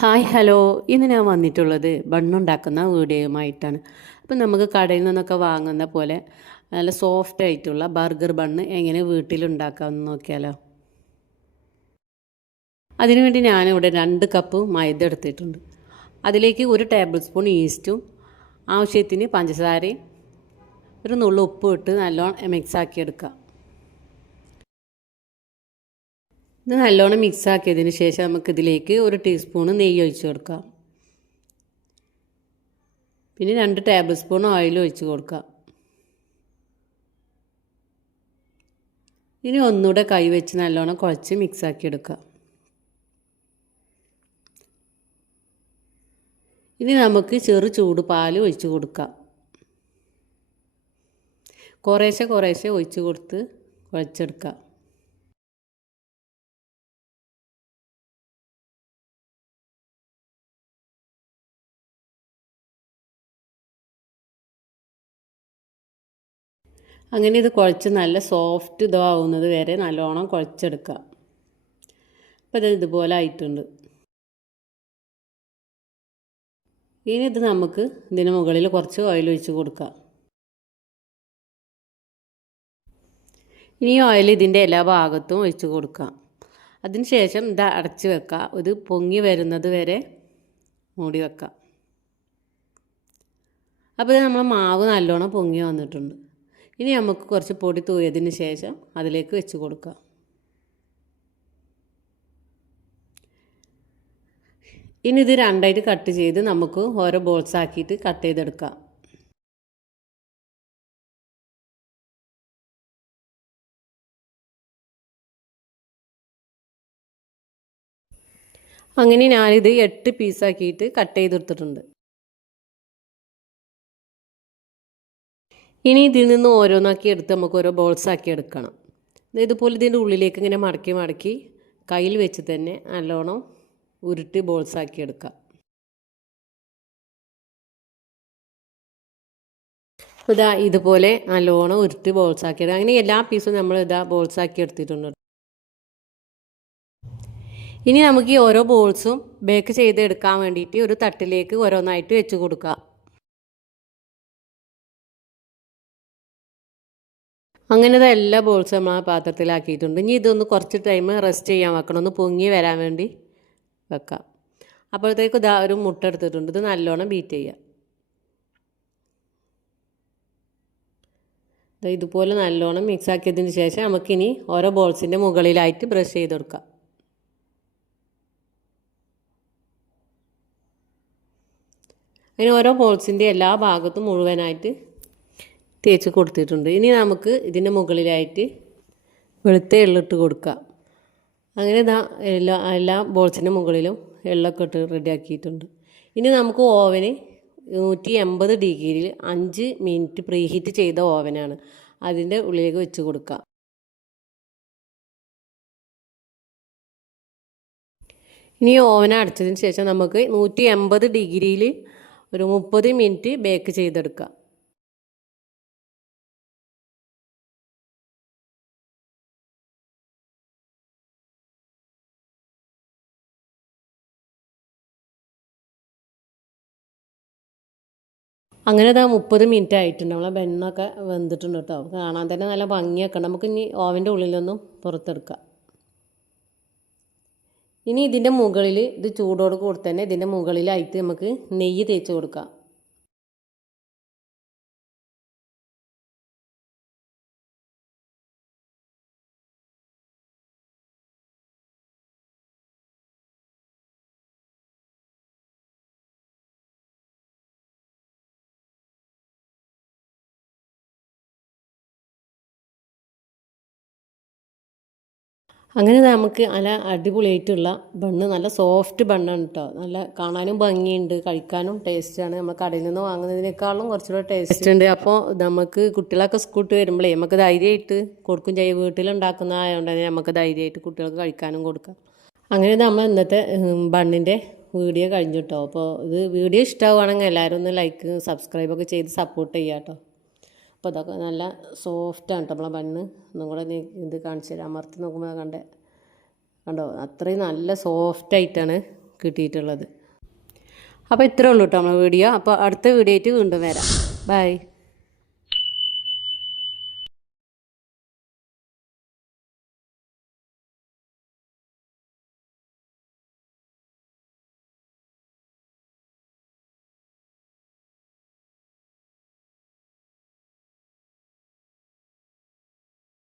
Hi hello, ഇന്ന് ഞാൻ വന്നിട്ടുള്ളത് ബണ്ണുണ്ടാക്കുന്ന വീഡിയോയുമായിട്ടാണ്. അപ്പം നമുക്ക് കടയിൽ നിന്നൊക്കെ വാങ്ങുന്ന പോലെ നല്ല സോഫ്റ്റ് ആയിട്ടുള്ള ബർഗർ ബണ്ണ് എങ്ങനെ വീട്ടിലുണ്ടാക്കാമെന്ന് നോക്കിയാലോ. അതിനുവേണ്ടി ഞാനിവിടെ 2 കപ്പ് മൈദ എടുത്തിട്ടുണ്ട്. അതിലേക്ക് 1 ടേബിൾ സ്പൂൺ ഈസ്റ്റും ആവശ്യത്തിന് പഞ്ചസാരയും ഒരു നുള്ളു ഉപ്പും ഇട്ട് നല്ലോണം മിക്സാക്കി എടുക്കുക. ഇത് നല്ലോണം മിക്സ് ആക്കിയതിന് ശേഷം നമുക്കിതിലേക്ക് 1 ടീസ്പൂൺ നെയ്യ് ഒഴിച്ച് കൊടുക്കാം. പിന്നെ 2 ടേബിൾ സ്പൂൺ ഓയിൽ ഒഴിച്ച് കൊടുക്കാം. ഇനി ഒന്നുകൂടെ കൈ വെച്ച് നല്ലോണം കുഴച്ച് മിക്സ് ആക്കി എടുക്കുക. ഇനി നമുക്ക് ചെറു ചൂട് പാൽ ഒഴിച്ച് കൊടുക്കാം. കുറേശ്ശെ ഒഴിച്ച് കൊടുത്ത് കുഴച്ചെടുക്കുക. അങ്ങനെ ഇത് കുഴച്ച് നല്ല സോഫ്റ്റ് ഇതാവുന്നത് വരെ നല്ലോണം കുഴച്ചെടുക്കുക. അപ്പോൾ ഇത് ഇതുപോലെ ആയിട്ടുണ്ട്. ഇനി ഇത് നമുക്ക് ഇതിന് മുകളിൽ കുറച്ച് ഓയിൽ ഒഴിച്ച് കൊടുക്കാം. ഇനി ഓയിൽ ഇതിൻ്റെ എല്ലാ ഭാഗത്തും ഒഴിച്ച് കൊടുക്കാം. അതിന് ശേഷം ഇത് അടച്ച് വെക്കുക. ഇത് പൊങ്ങി വരുന്നത് വരെ മൂടി വെക്കാം. അപ്പോൾ ഇത് നമ്മൾ മാവ് നല്ലോണം പൊങ്ങി വന്നിട്ടുണ്ട്. ഇനി നമുക്ക് കുറച്ച് പൊടി തൂയതിന് ശേഷം അതിലേക്ക് വെച്ച് കൊടുക്കാം. ഇനി ഇത് 2ആയിട്ട് കട്ട് ചെയ്ത് നമുക്ക് ഓരോ ബോൾസ് ആക്കിയിട്ട് കട്ട് ചെയ്തെടുക്കാം. അങ്ങനെ ഞാനിത് 8 പീസാക്കിയിട്ട് കട്ട് ചെയ്തെടുത്തിട്ടുണ്ട്. ഇനി ഇതിൽ നിന്ന് ഓരോന്നാക്കി എടുത്ത് നമുക്ക് ഓരോ ബോൾസാക്കി എടുക്കണം. ഇതുപോലെ ഇതിൻ്റെ ഉള്ളിലേക്ക് ഇങ്ങനെ മടക്കി കയ്യിൽ വെച്ച് തന്നെ നല്ലോണം ഉരുട്ടി ബോൾസാക്കി എടുക്കാം. ഇതാ ഇതുപോലെ നല്ലോണം ഉരുട്ടി ബോൾസാക്കി എടുക്കാം. അങ്ങനെ എല്ലാ പീസും നമ്മൾ ബോൾസാക്കി എടുത്തിട്ടുണ്ട്. ഇനി നമുക്ക് ഈ ഓരോ ബോൾസും ബേക്ക് ചെയ്തെടുക്കാൻ വേണ്ടിയിട്ട് ഒരു തട്ടിലേക്ക് ഓരോന്നായിട്ട് വെച്ച് കൊടുക്കാം. അങ്ങനത്തെ എല്ലാ ബോൾസും നമ്മൾ ആ പാത്രത്തിലാക്കിയിട്ടുണ്ട്. ഇനി ഇതൊന്ന് കുറച്ച് ടൈം റെസ്റ്റ് ചെയ്യാൻ വെക്കണം, ഒന്ന് പൊങ്ങി വരാൻ വേണ്ടി വെക്കാം. അപ്പോഴത്തേക്ക് ഇതാ ഒരു മുട്ട എടുത്തിട്ടുണ്ട്. ഇത് നല്ലോണം ബീറ്റ് ചെയ്യുക. ഇതുപോലെ നല്ലോണം മിക്സ് ആക്കിയതിന് ശേഷം നമുക്കിനി ഓരോ ബോൾസിൻ്റെ മുകളിലായിട്ട് ബ്രഷ് ചെയ്ത് കൊടുക്കാം. അങ്ങനെ ഓരോ ബോൾസിൻ്റെ എല്ലാ ഭാഗത്തും മുഴുവനായിട്ട് തേച്ച് കൊടുത്തിട്ടുണ്ട്. ഇനി നമുക്ക് ഇതിൻ്റെ മുകളിലായിട്ട് വെളുത്ത എള്ളിട്ട് കൊടുക്കാം. അങ്ങനെ എല്ലാ ബോൾസിൻ്റെ മുകളിലും എള്ളൊക്കെ ഇട്ട് റെഡിയാക്കിയിട്ടുണ്ട്. ഇനി നമുക്ക് ഓവന് 180 ഡിഗ്രിയിൽ 5 മിനിറ്റ് പ്രീ ഹീറ്റ് ചെയ്ത ഓവനാണ്. അതിൻ്റെ ഉള്ളിലേക്ക് വെച്ച് കൊടുക്കാം. ഇനി ഓവൻ അടച്ചതിന് ശേഷം നമുക്ക് 180 ഡിഗ്രിയിൽ ഒരു 30 മിനിറ്റ് ബേക്ക് ചെയ്തെടുക്കാം. അങ്ങനെ 30 മിനിറ്റ് ആയിട്ടുണ്ട്. നമ്മളെ ബണ്ണൊക്കെ വെന്തിട്ടുണ്ട് കേട്ടോ. കാണാൻ തന്നെ നല്ല ഭംഗിയൊക്കെ. നമുക്ക് ഇനി ഓവൻ്റെ ഉള്ളിലൊന്നും പുറത്തെടുക്കാം. ഇനി ഇതിൻ്റെ മുകളിൽ ഇത് ചൂടോട് കൂടി തന്നെ ഇതിൻ്റെ മുകളിലായിട്ട് നമുക്ക് നെയ്യ് തേച്ച് കൊടുക്കാം. അങ്ങനെ നമുക്ക് നല്ല അടിപൊളിയായിട്ടുള്ള ബണ്ണ്, നല്ല സോഫ്റ്റ് ബണ്ണാണ് കേട്ടോ. നല്ല കാണാനും ഭംഗിയുണ്ട്, കഴിക്കാനും ടേസ്റ്റാണ്. നമ്മൾ കടയിൽ നിന്ന് വാങ്ങുന്നതിനേക്കാളും കുറച്ചുകൂടെ ടേസ്റ്റ് ഉണ്ട്. അപ്പോൾ നമുക്ക് കുട്ടികളൊക്കെ സ്കൂളിൽ വരുമ്പോഴേ നമുക്ക് ധൈര്യമായിട്ട് കൊടുക്കും ചെയ്യും. വീട്ടിലുണ്ടാക്കുന്ന ആയതുകൊണ്ട് തന്നെ നമുക്ക് ധൈര്യമായിട്ട് കുട്ടികൾക്ക് കഴിക്കാനും കൊടുക്കാം. അങ്ങനെ നമ്മൾ ഇന്നത്തെ ബണ്ണിൻ്റെ വീഡിയോ കഴിഞ്ഞു കേട്ടോ. അപ്പോൾ ഇത് വീഡിയോ ഇഷ്ടമാവുകയാണെങ്കിൽ എല്ലാവരും ഒന്ന് ലൈക്ക് സബ്സ്ക്രൈബൊക്കെ ചെയ്ത് സപ്പോർട്ട് ചെയ്യാം കേട്ടോ. അപ്പോൾ അതൊക്കെ നല്ല സോഫ്റ്റാണ് കേട്ടോ നമ്മളെ ബണ്ണ്. ഒന്നും കൂടെ ഇത് കാണിച്ചു തരാം. അമർത്തി നോക്കുമ്പോൾ കണ്ടോ, അത്രയും നല്ല സോഫ്റ്റായിട്ടാണ് കിട്ടിയിട്ടുള്ളത്. അപ്പോൾ ഇത്രേ ഉള്ളൂ കേട്ടോ നമ്മുടെ വീഡിയോ. അപ്പോൾ അടുത്ത വീഡിയോ ആയിട്ട് വീണ്ടും വരാം. ബൈ.